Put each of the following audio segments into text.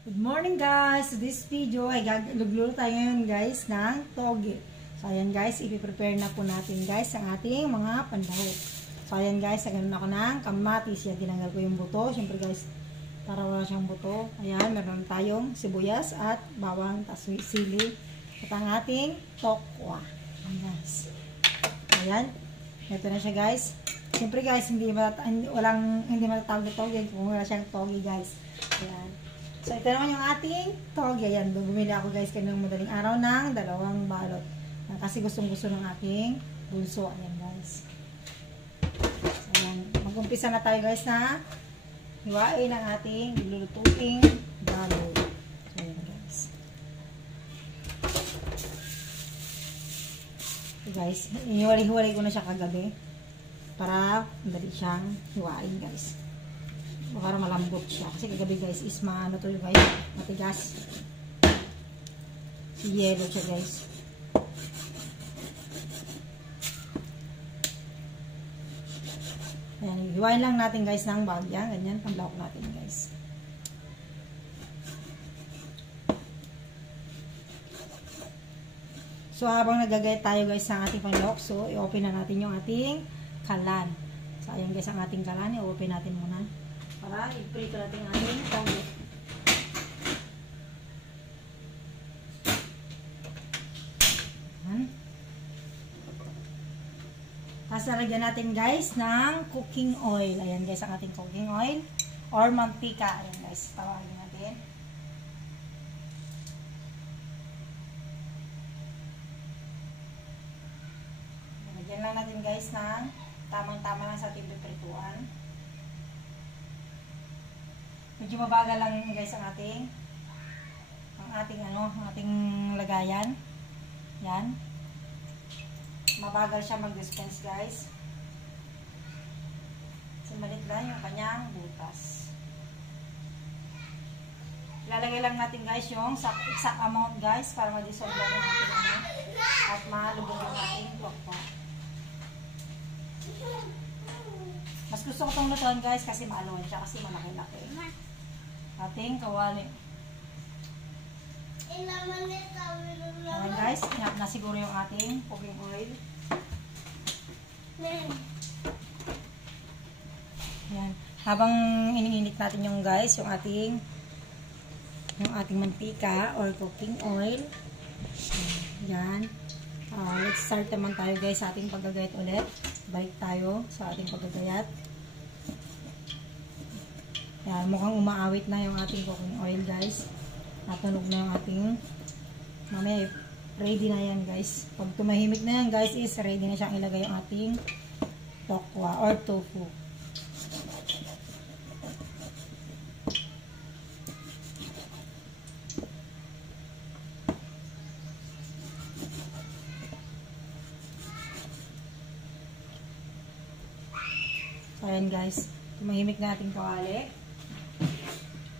Good morning guys! So this video ay gagluto tayo ngayon guys ng toge. So ayan guys, ipiprepare na po natin guys ang ating mga pandahok. So ayan guys, naganoon ako ng kamatis. Yan, tinanggal ko yung buto. Siyempre guys, para wala siyang buto. Ayan, meron tayong sibuyas at bawang, tas sili. At ang ating tokwa. Ayan guys. Ayan, ito na siya guys. Siyempre guys, hindi matatawag na toge kung wala siyang toge guys. Ayan. So, ito naman yung ating toge. Ayan, bumili ako guys kanina madaling araw ng 2 balot. Kasi gustong-gusto ng aking bulso. Ayan guys. So, ayan. Mag-umpisa na tayo guys na hiwain ang ating ilulutuing balot. So, ayan guys. So guys, hiwalay-hiwalay ko na siya kagabi para madali siyang hiwain guys. Para malambot siya. Kasi kagabi guys is maano to guys, matigas. Yellow siya guys. Ayan, hiwain lang natin guys ng bagya. Ganyan, panlawak natin guys. So habang nagagayat tayo guys sa ating panlawak, so i-open na natin yung ating kalan. So ayan guys ang ating kalan, i-open natin muna. Para i-prito natin ang ating toge. Lagyan natin guys ng cooking oil. Ayan guys ang ating cooking oil or mantika. Ayan guys, tawagin natin. Lagyan lang natin guys ng tamang-tama lang sa ating piprituan. Medyo mabagal lang guys ang ating lagayan. Yan. Mabagal siya mag-dispense guys. So malit lang yung kanyang butas. Ilalagay lang natin guys yung exact amount guys para ma-dissolve lang yung ating at malubog yung ating tokwa. Mas gusto ko itong lutuan guys kasi maaluan siya kasi malaki-laki. Ating kawali. Ayan guys, inap na siguro yung ating cooking oil. Ayan. Habang iniinit natin yung guys, yung ating mantika or cooking oil. Ayan. Let's start naman tayo guys sa ating paggagayat ulit. Balik tayo sa ating paggagayat. Ayan, mukhang umaawit na yung ating cooking oil guys. Natunog na yung ating mamaya ready na yan guys. Pag tumahimik na yan guys is ready na siyang ilagay yung ating tokwa or tofu. So ayan guys, tumahimik na ating kawali.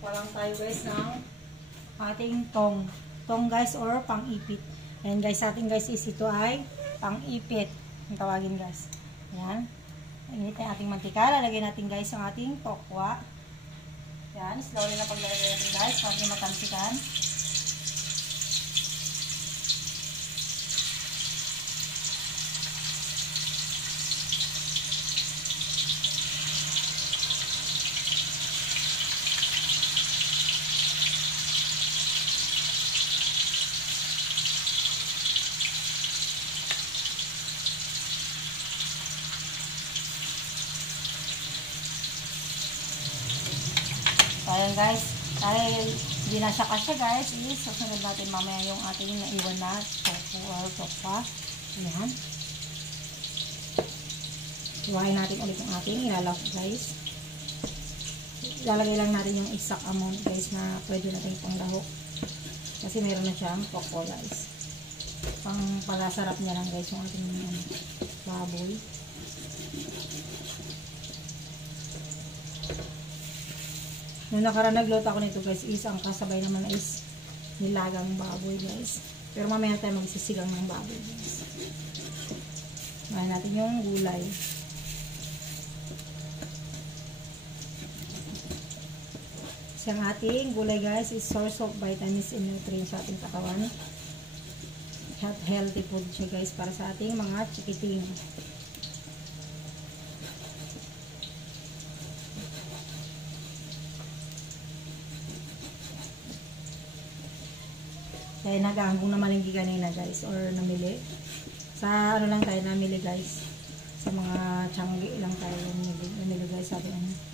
Walang tayo guys ng ating tong guys or pang-ipit. Ayan guys, ating guys is ito ay pang-ipit ang tawagin guys. Ayan. Init na ating mantika. Lalagay natin guys ang ating tokwa. Ayan, slowly na paglalagay natin guys para hindi matalsikan. Ayan guys, dahil hindi na siya kasya guys, susunod natin mamaya yung ating naiwan na tofu or tokwa. Ayan. Iwain natin ulit yung ating ilalak guys. Ilalagay lang natin yung exact amount guys na pwede natin panglahok. Kasi meron na siyang tokwa guys. Pang palasarap niya lang guys yung ating baboy. Nung nakaraan nagluto ako nito guys is ang kasabay naman is nilagang baboy guys. Pero mamaya tayo magsisigang ng baboy guys. Mayan natin yung gulay. Kasi ang ating gulay guys is source of vitamins and nutrients sa ating katawan. Healthy food siya guys para sa ating mga chikiting. Kaya nagahambong na malinggi kanina guys or namili. Sa ano lang tayo namili guys. Sa mga tiyanggi lang tayo namili guys sa ating ano.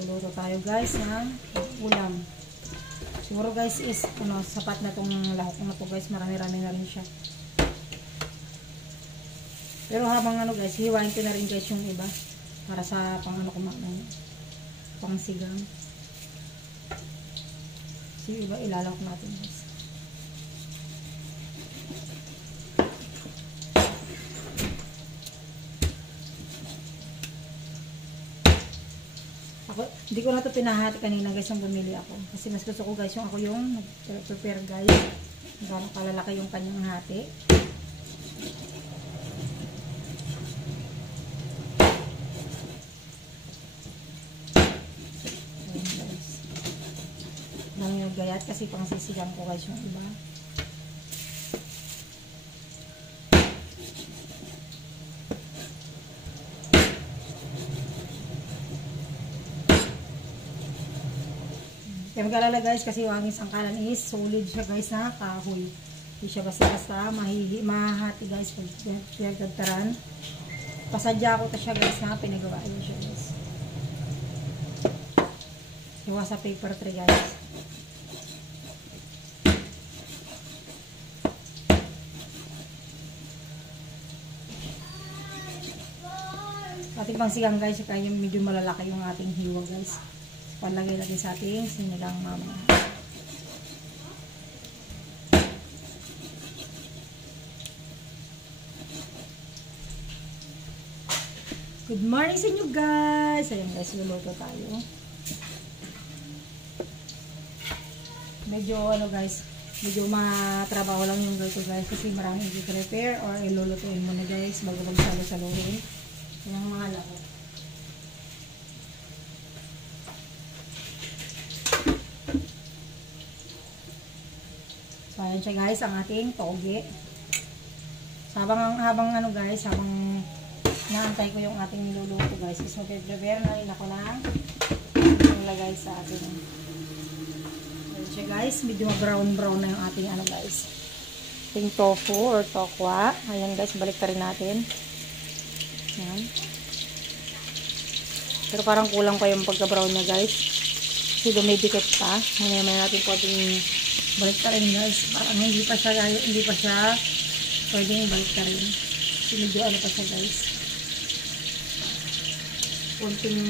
Luluto tayo guys ng ulam. Siguro guys is ano, sapat na tong lahok na to guys, marami-rami na rin siya. Pero habang ano guys, hiwain ko na rin guys yung iba para sa pang ano kumain, pang sigang. So iba ilalawak natin guys. Ako, hindi ko na ito pinahati kanina guys yung bumili ako. Kasi mas gusto ko guys yung ako yung nag-prepare guys. Gano'ng kalalaki yung kanyang hati. Ayan guys. Nang yung gayat kasi pang sisigang ko guys yung iba. Kaya mag-alala guys kasi yung aming sangkalan is solid siya guys na kahoy. Hindi siya basta-basta mahati guys pag pinagtagtaran. Pasadya ko ta siya guys na pinagawa yun siya guys. Iwa sa paper tray guys. Ating pang sigang guys, kaya medyo malalaki yung ating hiwa guys. Palagay lagi sa ating sinigang mama. Good morning sa inyo guys. Ayan guys, luluto tayo. Medyo ano guys, medyo matrabaho lang yung luto guys kasi maraming i-prepare or ilulutuin mo na guys bago magsalo-saluhin. Yung mga lakot. So, ayan siya guys, ang ating toge. So, habang ano guys, habang naantay ko yung ating niluluto guys, is mag-prepare na rin ako ng ilagay sa ating. Ayan siya guys, medyo brown-brown na yung ating ano guys. Ating tofu or tokwa. Ayan guys, balik rin natin. Ayan. Pero parang kulang pa yung pagka-brown niya guys. Kasi dumidikit pa. Mamaya natin po ating balik ka rin guys. Parang hindi pa siya pwedeng balik ka rin. Kasi medyo ano pa siya guys. Kunting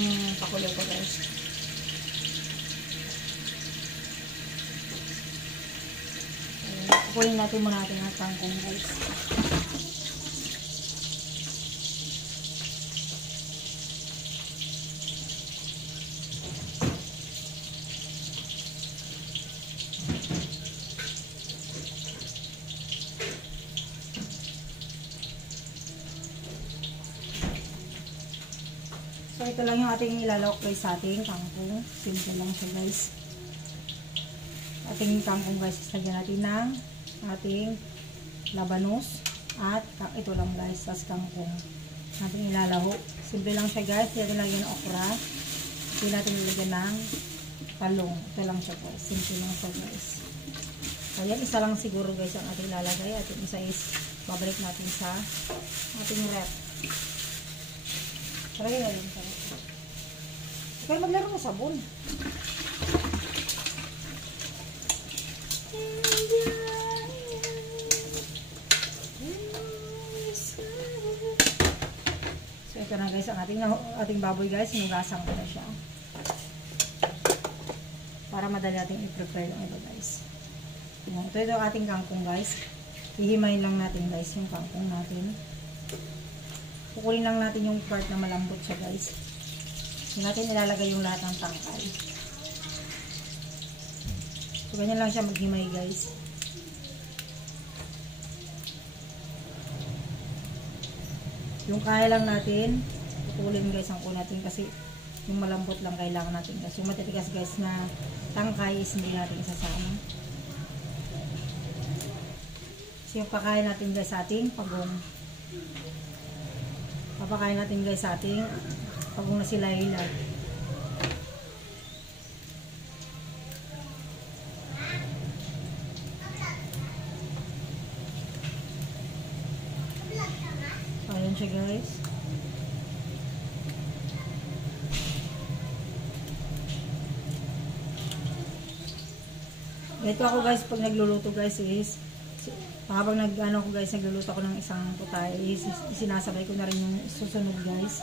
pakulo pa guys. Pakulin natin muna natin ang kangkong guys. So, ito lang yung ating ilalawak guys sa ating kangkong. Simple lang siya guys. Ating kangkong guys, lagyan natin ng ating labanos. At ito lang guys, tas kangkong. Ating ilalahok. Simple lang siya guys. Hindi natin lagyan ng okra. Hindi natin lagyan ng talong. Ito lang siya guys. Simple lang siya guys. So, yan isa lang siguro guys ang ating lalagay. At yung isa is babalik natin sa ating rep. Try na yun. Kaya maglaro ng sabon. So ito na guys ang ating baboy guys. Sinugasan ko na siya. Para madali natin i-prepare yung ito guys. Ito yung ating kangkong guys. Hihimayin lang natin guys yung kangkong natin. Kukunin lang natin yung part na malambot siya guys. Hindi natin ilalagay yung lahat ng tangkay. So, ganyan lang siya maghimay guys. Yung kaya lang natin, putulin guys ang natin kasi yung malambot lang kailangan natin guys. Yung matitigas guys na tangkay is hindi natin isasama. So yung pakain natin guys sa ating pagong. Papakain natin guys sa ating pagong na sila hilag. So ayan siya guys. Ito ako guys pag nagluluto guys is habang nagluluto ako ng isang putay is sinasabay ko na rin yung susunod guys.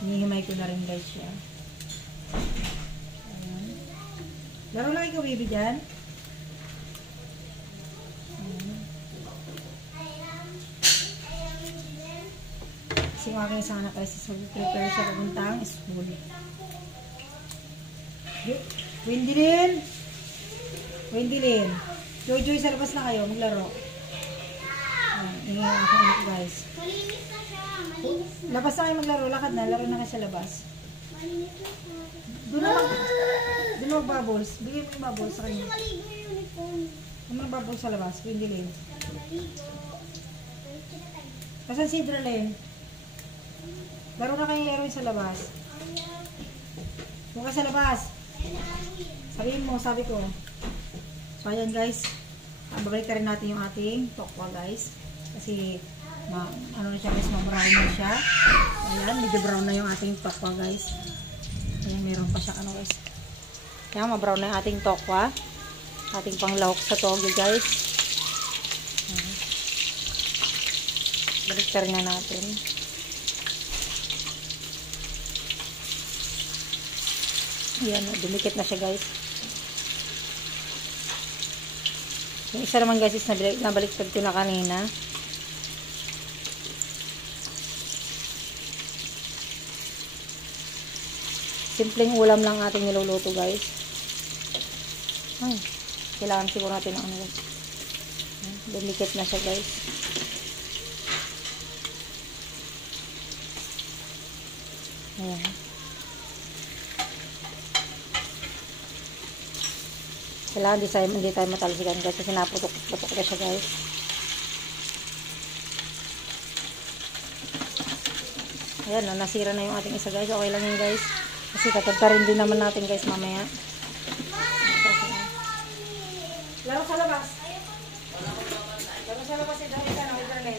Hinihimay ko na rin guys siya. Ayan. Laro lang ikaw baby dyan. Kasi yung aking isang anak guys is mag-prepare siya papuntang school. Wendilyn, Joy, sa labas na kayo, maglaro. Ingay ako ulit guys. Malinis na siya, malinis na. Labas na kayo maglaro, lakad na, laro na kayo sa labas. Malinis na siya. Doon na bubbles, bigay mo yung bubbles sa kanya. Maligo yung uniform. Ano na bubbles sa labas, Wendilyn? Maligo. Kasan si Dralen? Laro na kayo Erwin sa labas. Bukas sa labas. Sabihin mo, sabi ko. So ayan guys, babalik rin natin yung ating tokwa guys. Kasi ano na siya guys, ma-brown na siya. Ayan, medyo brown na yung ating tokwa guys. Ayan, meron pa siya ano guys. Ayan, ma-brown na yung ating tokwa. Ating panglahok sa toge guys. Ayan. Balik rin na natin. Ayan, dumikit na siya guys. Yung isa naman guys is nabaliktad ko na kanina. Simpleng ulam lang ating niluluto guys. Ay, kailangan siguro natin ng ano guys. Dumikit na siya guys. Ayan. Kailangan hindi tayo matalsikan guys kasi naputok-putok na siya guys. Ayan, nasira na yung ating isa guys. Okay lang yun guys. Kasi tatagtarin din naman natin guys mamaya. Laro sa labas. Laro sa labas ito. Ito na, ito na.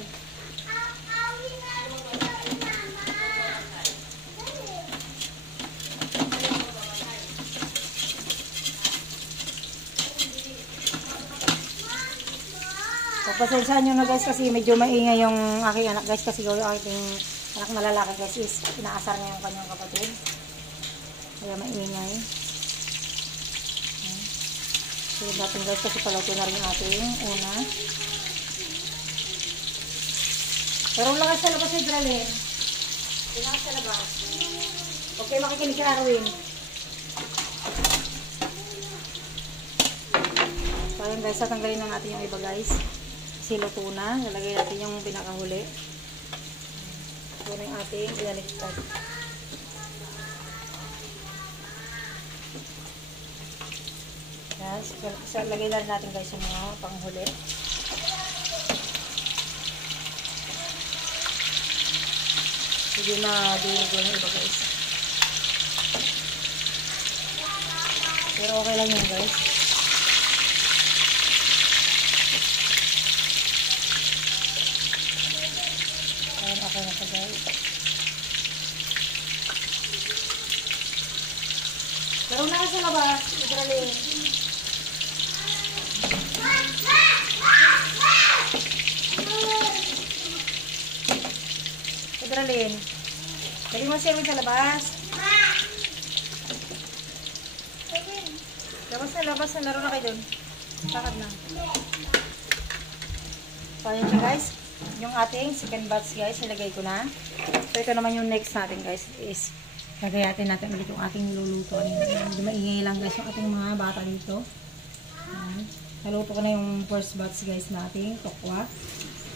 Pasensyahan nyo na guys kasi medyo maingay yung aking anak guys kasi yung aking anak na lalaki guys is inaasar niya yung kanyang kapatid. Kaya maingay. So natin guys kasi paluto na rin ating una. Pero lang sa labas si Dralen. Lang sa labas. Okay, makikinig si Arwin. So ayan guys, tatanggalin na natin yung iba guys. Luto na. Lalagay natin yung pinakahuli. Ito na yung ating ilaliktad. Yes. Lagay na natin guys yung mga panghuli. Hindi na dinugo yung iba guys. Pero okay lang yun guys. Okay na pa guys. Laro na ka sa labas. Ibralin. Ibralin. Dali mo si Erwin sa labas. Labas na. Laro na kayo dun. Lakad na. So ayan siya guys. Yung ating second batch guys, nilagay ko na. So ito naman yung next natin guys is lagayatin natin ulit yung ating luluto. Hindi maingay lang guys yung ating mga bata dito. Naluto ko na yung first batch guys nating tokwa.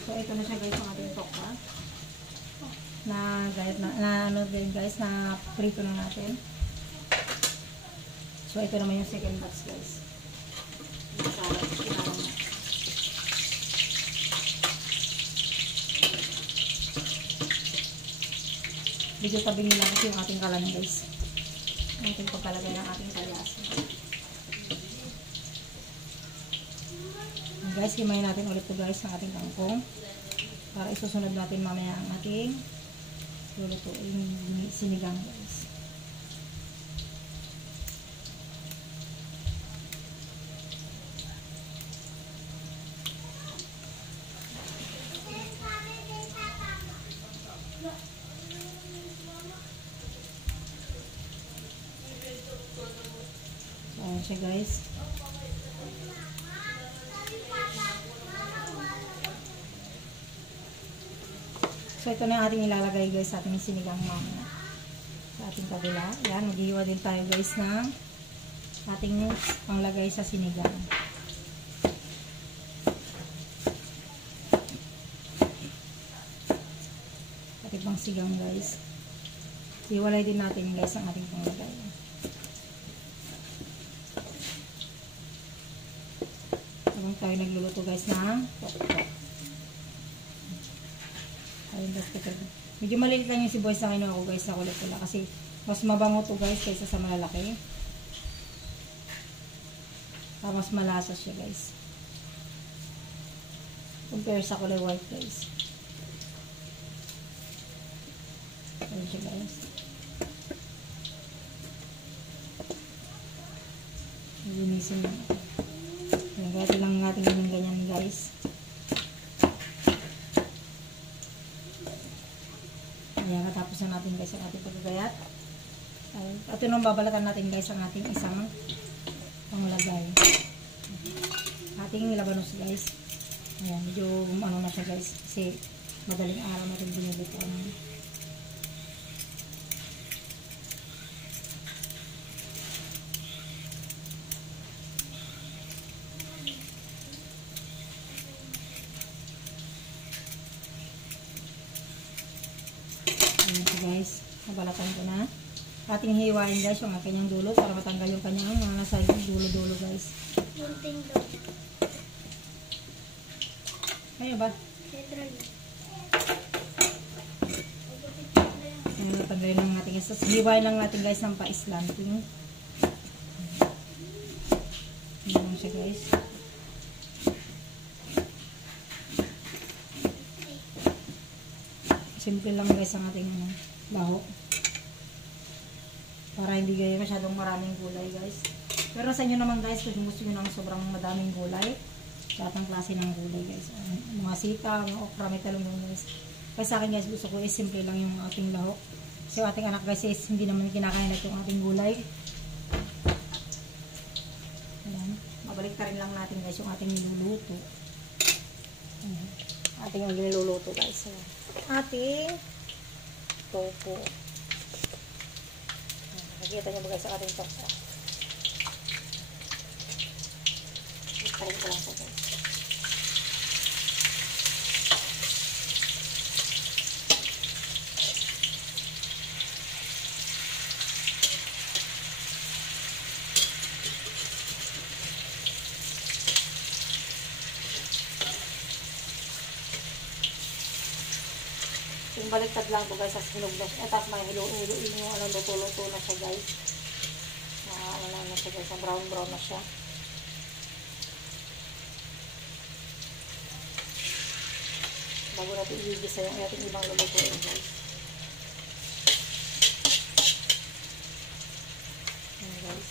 So, ito na siya guys, ang ating tokwa. Na ano din guys, na prito na natin. So, ito naman yung second batch guys. Medyo tabing nila kasi yung ating kalan guys. Ang ating pagkalagay ng ating kalyasa. Guys, himayin natin ulit to guys ng ating kangkong. Para isusunod natin mamaya ang ating lulutuin sinigang guys. Ayan siya guys. So ito na yung ating ilalagay guys sa ating sinigang mamaya. Sa ating kabila. Ayan, maghihiwa din tayo guys ng ating panglagay sa sinigang. Ating pang sigang guys. Hiwalay din natin guys ang ating panglagay. Habang tayo nagluluto guys ng pokpok. Ayun guys, medyo maliit lang yung sibuyas na kinuha ko guys na kulay pula kasi mas mabango to guys kaysa sa malalaki. Mas malasa siya guys. Compare sa kulay white guys. Ayun siya guys. Linisin lang. Gagawin lang natin yung ganyan guys. Ayan, katapos na natin guys ang ating paggagayat. At yun ang babalatan natin guys ang ating isang panglagay. Ating labanos guys. Ayan, medyo ano na siya guys. Kasi madaling araw natin binibituan. Guys, nabalatan ko na. Ating hiwain guys yung kanyang dulo para matanggal yung kanyang mga nasa dulo-dulo guys. Munting dulo. Kaya ba? Ayan, natanggalin lang natin guys. Tapos hiwain lang natin guys ng pa-slanting. Ayan lang siya guys. Simple lang guys ang ating baho. Para hindi kayo masyadong maraming gulay guys. Pero sa inyo naman guys, kung gusto nyo ng sobrang madaming gulay, lahat ng klase ng gulay guys. Mga sita, mga okra, may talong guys. Kaya sa akin guys, gusto ko is simple lang yung ating lahok. Kasi yung ating anak guys is hindi naman kinakain na yung ating gulay. Ayan. Mabalik ta rin lang natin guys yung ating niluluto. Ayan. Ating yung niluluto guys. Ayan. Ating tofu. Nakikita nyo ba guys ang ating tofu? Itayin ko lang sa guys. Yung baliktad lang po guys, sa hinog na siya. Tapos may hiluin yung ano, luto-luto na siya guys. Ano na siya guys, brown-brown na siya. Bago natin i-igisa yung ating ibang lulutuin guys. Ayan guys.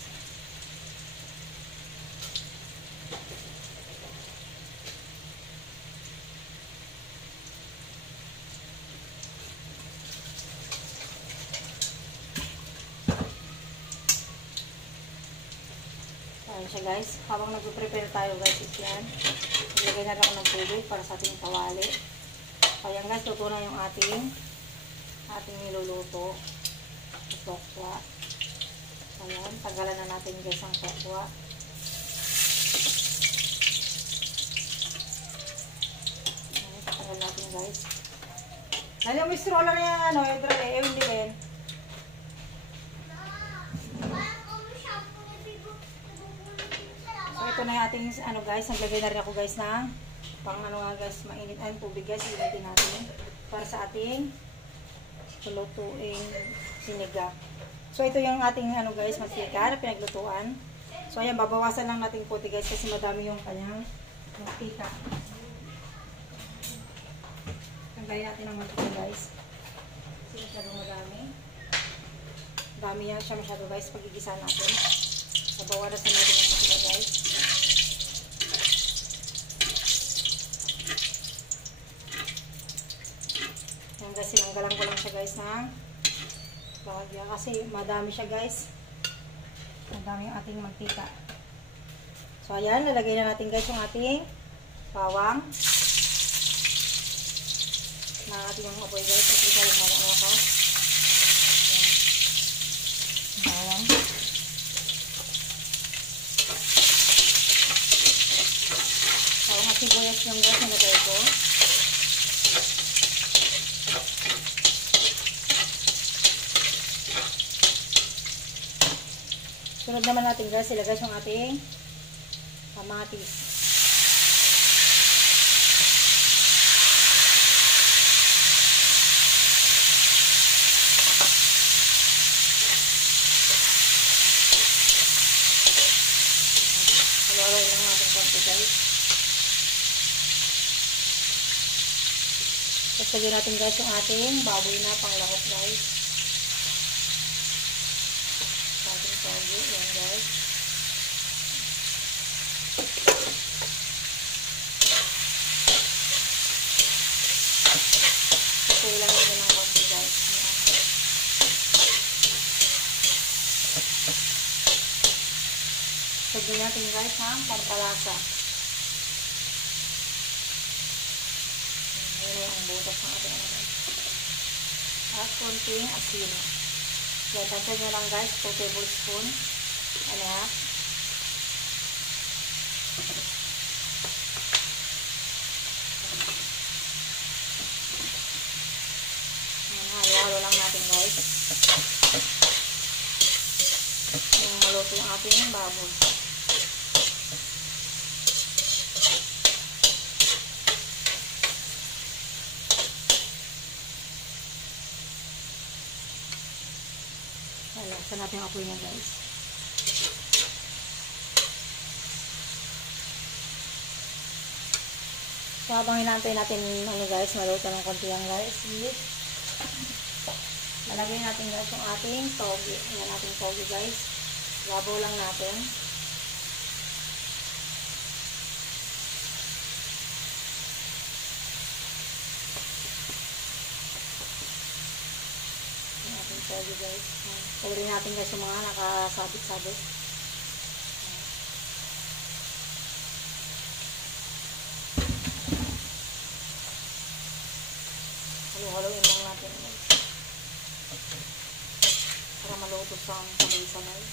Ayan siya guys. Habang nag-prepare tayo guys, is yan. Ilagay na lang ako ng tubig para sa ating kawali. Ayan guys, luto na yung ating niluluto. Tokwa. Ayan, tagalan na natin guys ang tokwa. Ayan, tanggal natin guys. Dahil yung mistrola na yan, ano, hindi rin. So ito na yung ating, ano guys, naglagay na rin ako guys ng pang ano nga guys, mainit ang tubig guys, initin natin para sa ating lutuing sinigang. So ito yung ating ano guys, mantika na pinaglutuan. So ayan, babawasan lang natin puti guys kasi madami yung kanyang mantika. Tanggalin natin ang mantika guys. Kasi masyadong madami. Dami yan siya masyado guys, pagigisa natin. Babawasan natin ang mantika guys. Yan guys, sinanggalan ko lang siya guys ng bahagya kasi madami siya guys. Madami yung ating mantika. So ayan, lalagay na natin guys yung ating bawang. Na ating yung apoy guys. At ito yung mga ano ko. Ayan. Bawang. Bawang at sibuyas yung guys na nagay ko. Sunod naman natin guys, ilagay yung ating kamatis. Halo-haloy lang natin konti guys. Tapos lagyan natin guys yung ating baboy na panglahok guys. Toge, yan guys. Patuloy lang natin ng konti guys. Sagin natin guys ang pampalasa. Ngayon ang butas ng ating ano guys. At konting asin. Kaya tansya nyo lang guys, 2 tablespoon. Ano ya? Halo-halo lang natin guys. Yung maluto yung ating baboy. Lakasan natin yung apoy niya guys. So habang hinantay natin ano guys, maluto ng konti yan guys. Lalagay natin guys yung ating toge. Ayan natin toge guys. Labaw lang natin. Toge guys. Pagrin natin guys yung mga nakasabit-sabit. Halo-haloin lang natin guys. Para maluto sa kamay-samay.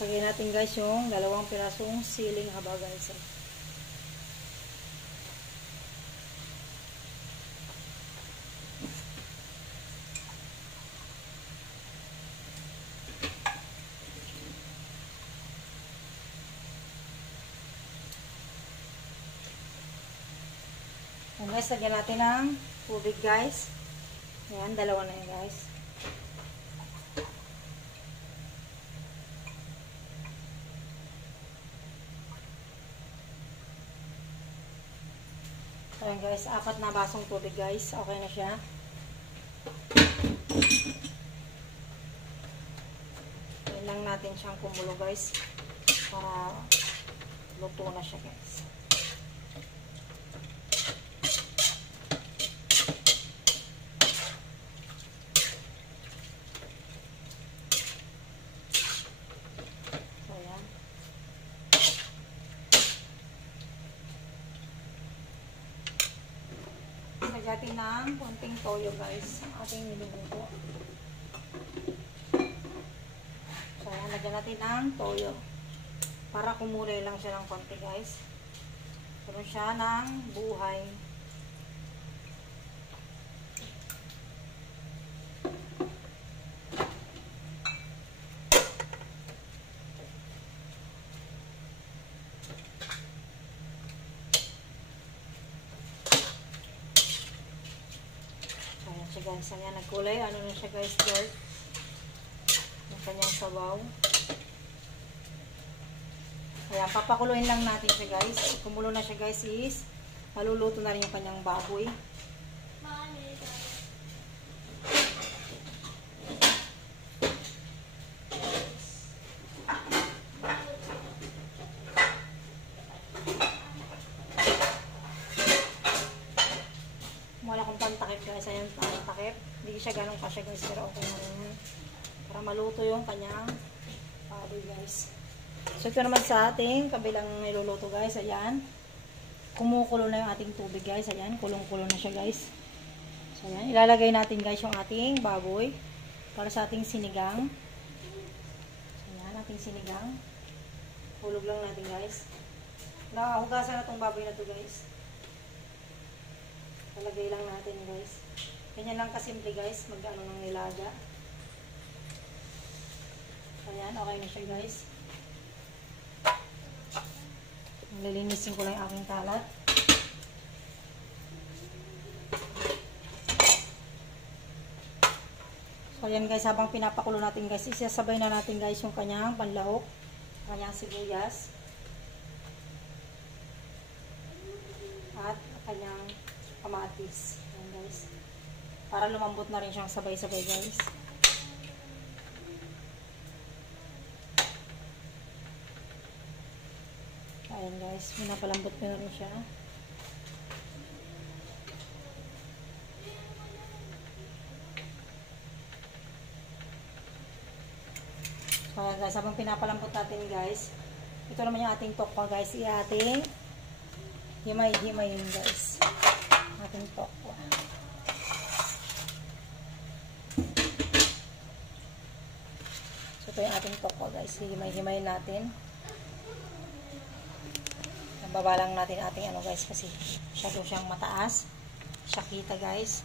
Sagay natin guys yung 2 pirasong siling haba guys. And guys, lagyan natin ng tubig guys. Ayan, 2 na yun guys. Ayan guys, 4 na basong tubig guys. Okay na siya. Ayan lang natin siyang kumulo guys. Para luto na siya guys. ng konting toyo guys. Ang ating niluluto. So, ayan, lagyan natin ng toyo. Para kumulay lang siya ng konti guys. Pero siya ng buhay. Ayan siya guys. Ayan, nagkulay. Ano na siya guys, dark. Yung kanyang sabaw. Ayan, papakuluin lang natin siya guys. Kumulo na siya guys is maluluto na rin yung kanyang baboy. Wala akong pantakip guys. Ayan, pantakip. Hindi siya ganun pa siya guys. Pero okay na rin. Para maluto yung kanyang baboy guys. So, ito naman sa ating kabilang niluluto guys. Ayan. Kumukulo na yung ating tubig guys. Ayan. Kulong-kulo na siya guys. So, ayan. Ilalagay natin guys yung ating baboy. Para sa ating sinigang. So, ayan. Ating sinigang. Hulog lang natin guys. Nakahugasan na itong baboy na to guys. Talagay lang natin guys. Ganyan lang kasimple guys. Mag-ano ng nilaga. Ayan. Okay na siya guys. Lilinisin ko lang yung aking kalat. So ayan guys, habang pinapakulo natin guys, isasabay na natin guys yung kanyang panlahok, kanyang sibuyas, at kanyang kamatis. Ayan guys. Para lumambot na rin siyang sabay-sabay guys. Ayan guys, pinapalambot ko na rin siya. So ayan guys, habang pinapalambot natin guys, ito naman yung ating tokwa guys, i-ating himay-himayin guys. Ating tokwa. So ito yung ating tokwa guys, himay-himayin natin. Baba lang natin ating ano guys kasi masyado siyang mataas. Shakita guys.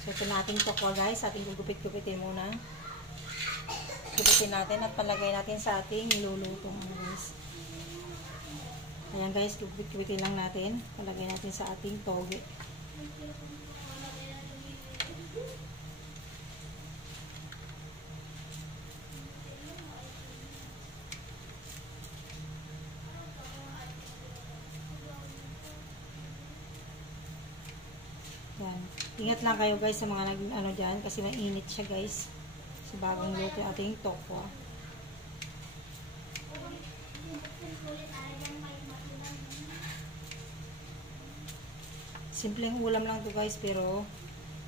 So ito na ating tokwa guys. Ating gugupit-gupitin muna. Gupitin natin at palagay natin sa ating niluluto guys. Ayan guys, gugupit-gupitin lang natin. Palagay natin sa ating toge. Yan. Ingat lang kayo guys sa mga ano dyan kasi mainit siya guys. Sa bagong luto ating tokwa. Simpleng ulam lang to guys pero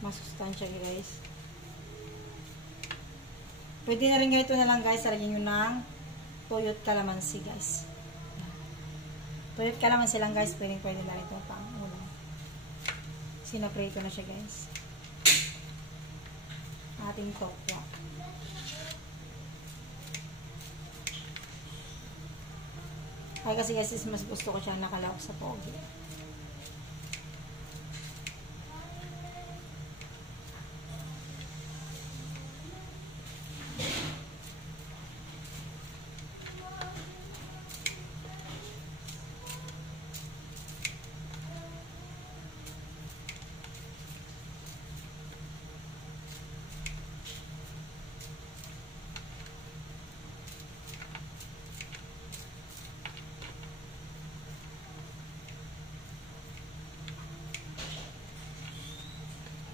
masustansya guys. Pwede na rin ganito na lang guys. Saragin nyo ng toyot calamansi guys. Toyot calamansi lang guys. Pwede na rin ito pang ulam. Sinapray ko na siya guys. Ating tokwa. Ay kasi guys, mas gusto ko siya nakalawak sa pogi.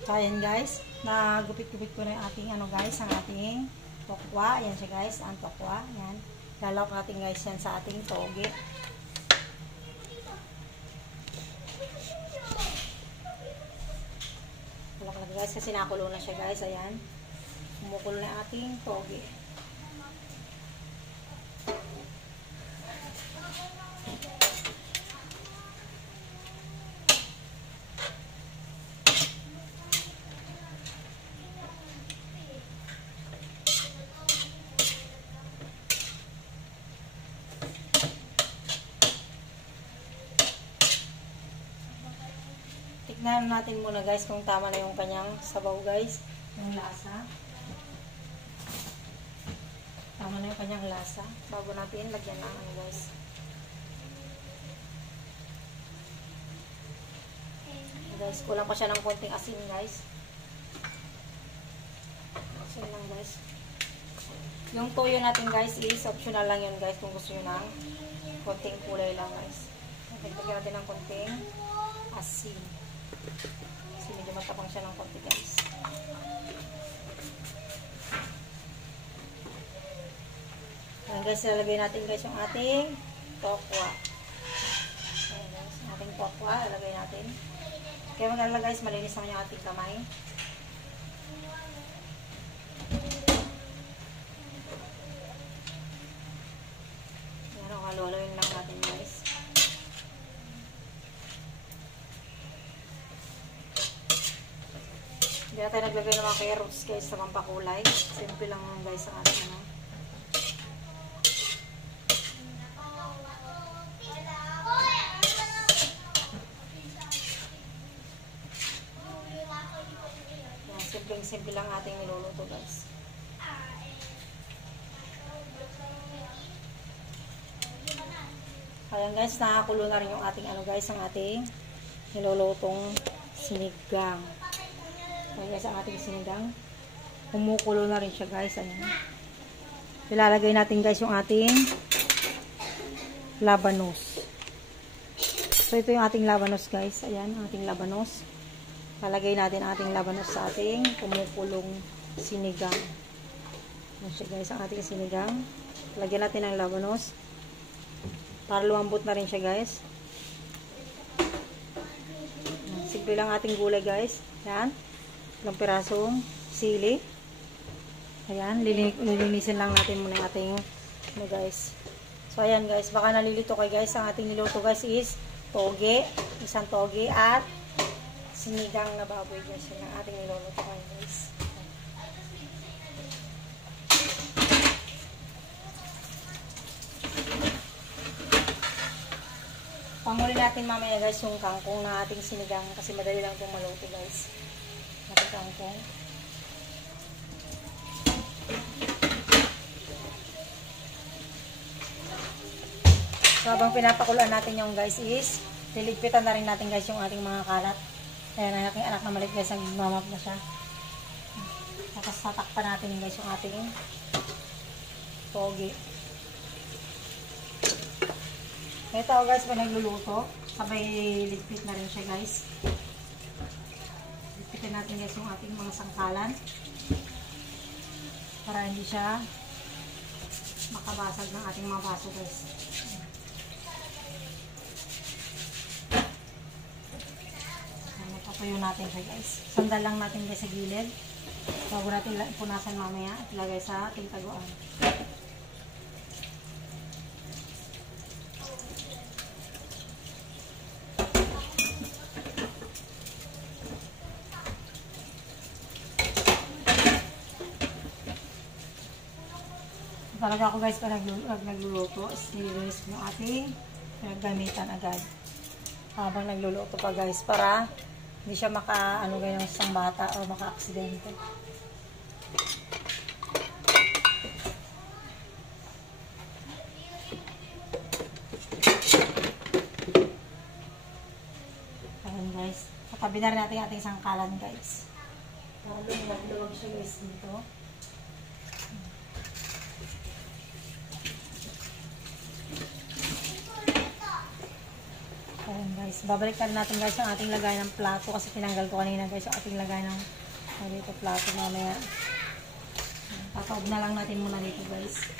So, ayan guys, nagupit-gupit ko na yung ating ano guys, ang ating tokwa. Ayan siya guys, ang tokwa. Ayan. Lalawak natin guys yan sa ating toge. Lalawak natin guys kasi nakulo na siya guys. Ayan. Kumukulo na ating toge. Tignan natin muna guys kung tama na yung kanyang sabaw guys. Yung lasa. Tama na yung kanyang lasa. Bago natin lagyan ng ano guys. Guys, kulang pa siya ng konting asin guys. Asin lang guys. Yung toyo natin guys is optional lang yun guys kung gusto nyo ng konting kulay lang guys. Lagyan natin ng konting asin. Kasi medyo matapang siya ng konti guys. Ayan guys, lalagay natin guys yung ating tokwa. Ayan guys, yung ating tokwa, lalagay natin. Kaya maglalagay guys, malinis naman yung ating kamay. Ayan, haluluin lang natin guys. Hindi na tayo naglagay ng mga carrots guys sa pampakulay. Simple lang guys ang ating ano. Simple lang ating niluluto guys. Ayan guys, nakakulo na rin yung ating ano guys, ang ating nilulutong sinigang. Ayan guys, ang ating sinigang. Kumukulo na rin siya guys. Ayan. Ilalagay natin guys yung ating labanos. So ito yung ating labanos guys. Ayan, ang ating labanos. Lalagay natin ang ating labanos sa ating kumukulong sinigang. Ayan siya guys, ang ating sinigang. Lagyan natin ang labanos. Para lumambot na rin siya guys. Ayan, simple lang ating gulay guys. Ayan. Ilang pirasong sili. Ayan, lilinisin lang natin muna yung ating ano guys. So ayan guys, baka nalilito kayo guys. Ang ating niluto guys is toge. Isang toge at sinigang na baboy guys. Yan ang ating niluluto kayo guys. Panguli natin mamaya guys yung kangkong na ating sinigang kasi madali lang itong maluto guys. Ating kangkong. So habang pinapakulaan natin yung guys is liligpitan na rin natin guys yung ating mga kalat. Ayan ang aking anak na maliit guys, nagmamap na siya. Tapos tatakpan natin guys yung ating toge. Ito guys, pag nagluluto, sabay ligpit na rin siya guys. Ligpitin natin guys yung ating mga sangkalan. Para hindi siya makabasag ng ating mga baso guys. Tuyo natin siya guys. Sandal lang natin guys sa gilid. Bago natin punasan mamaya at ilagay sa ating taguan. Talaga ako guys pag nagluluto is nililinis ko yung ating gamitan agad. Habang nagluluto pa guys para hindi siya maka-ano ganyan sa isang bata o maka-aksidente. Ayan guys. Patabi na rin natin yung ating sangkalan guys. Para luwag siya guys dito. Ayan guys, babalikan natin guys ang ating lagay ng plato kasi tinanggal ko kanina guys yung ating lagay ng dito plato mamaya. Tataob na lang natin muna dito guys.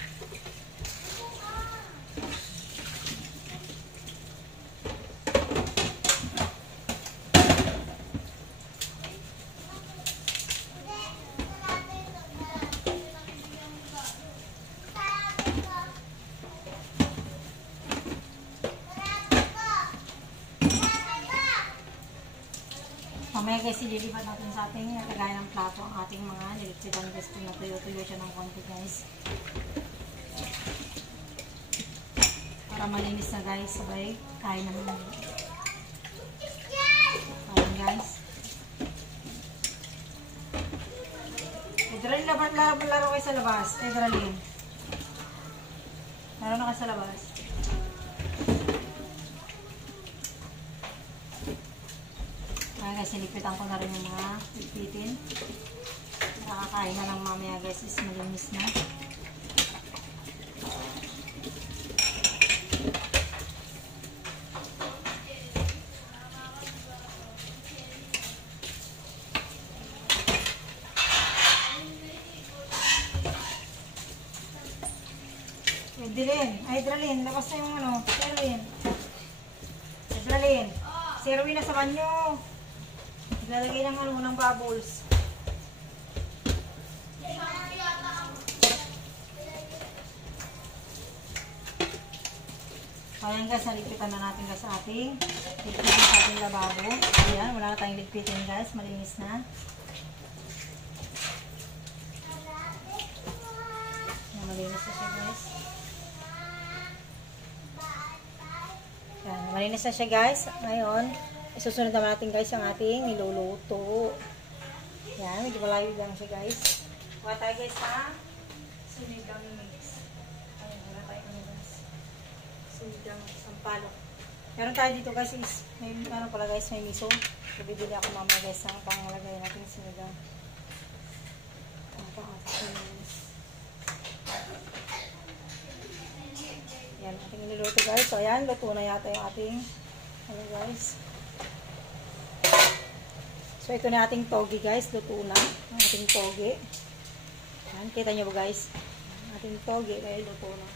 Mamaya guys, ililipat natin sa ating lagay ng plato ang ating mga niligpitan guys. Kung natuyo-tuyo siya ng konti guys. Para malinis na guys, sabay kain naman. Ayan guys. Hydralin, laro kayo sa labas. Hydralin. Laro na kayo sa labas. Ayan guys, sinipitan ko na rin yung mga pipitin. Nakakain na lang mamaya guys, is malinis na. Hydralin, labas na yung ano, Hydralin, Serwin na sa banyo. Naglalagay ng ano, ng bubbles. Ayan guys, naligpitan na natin guys sa ating lababo. Ayan, wala na tayong ligpitin guys, malinis na. Ayan, malinis na siya guys. Ayan, malinis na siya guys. Ngayon, isusunod naman natin guys ang ating niluluto. Ayan, medyo malayo lang siya guys. Huwag tayo guys sa sinigang mix. Ayan, wala tayo ano guys. Sinigang sampalok. Meron tayo dito guys is, may ano pala guys, may miso. So, bibili ako mamaya guys ang pangalagay natin sinigang. Ang pang-ating yan, ating niluluto guys. So, ayan, luto na yata yung ating ano guys. So, ito na ating togi guys. Luto na ang ating togi. Ayan, kita nyo ba guys? Ating togi ay luto na.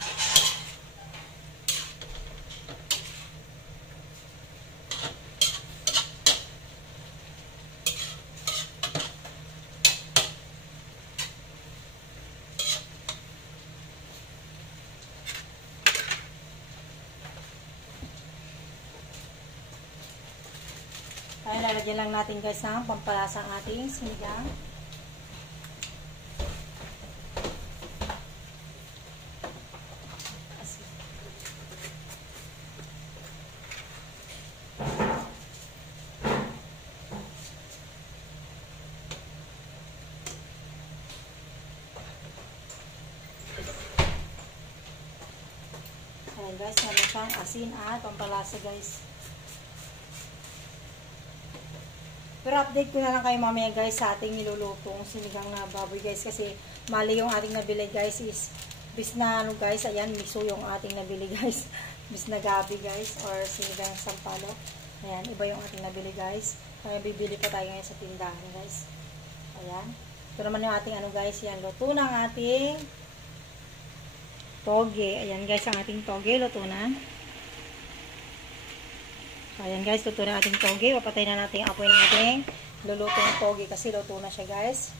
Kaya lalagyan lang natin guys ng pampalasa ang ating sinigang. Ayan guys, meron siyang asin at pampalasa guys. Pero update ko na lang kayo mamaya guys sa ating nilulutong sinigang na baboy guys. Kasi mali yung ating nabili guys is bis na ano guys. Ayan, miso yung ating nabili guys. Bis na gabi guys or sinigang sampalo. Ayan, iba yung ating nabili guys. Kaya bibili pa tayo ngayon sa tindahan guys. Ayan. Ito naman yung ating ano guys. Yan, luto ng ating toge. Ayan guys, ang ating toge. Luto na. Ayan guys, luto na ating toge. Papatay na natin yung apoy ng ating lulutong toge kasi luto na siya guys.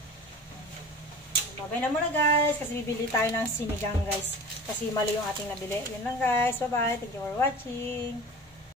Babay na muna guys kasi bibili tayo ng sinigang guys. Kasi mali yung ating nabili. Yan lang guys. Bye bye. Thank you for watching.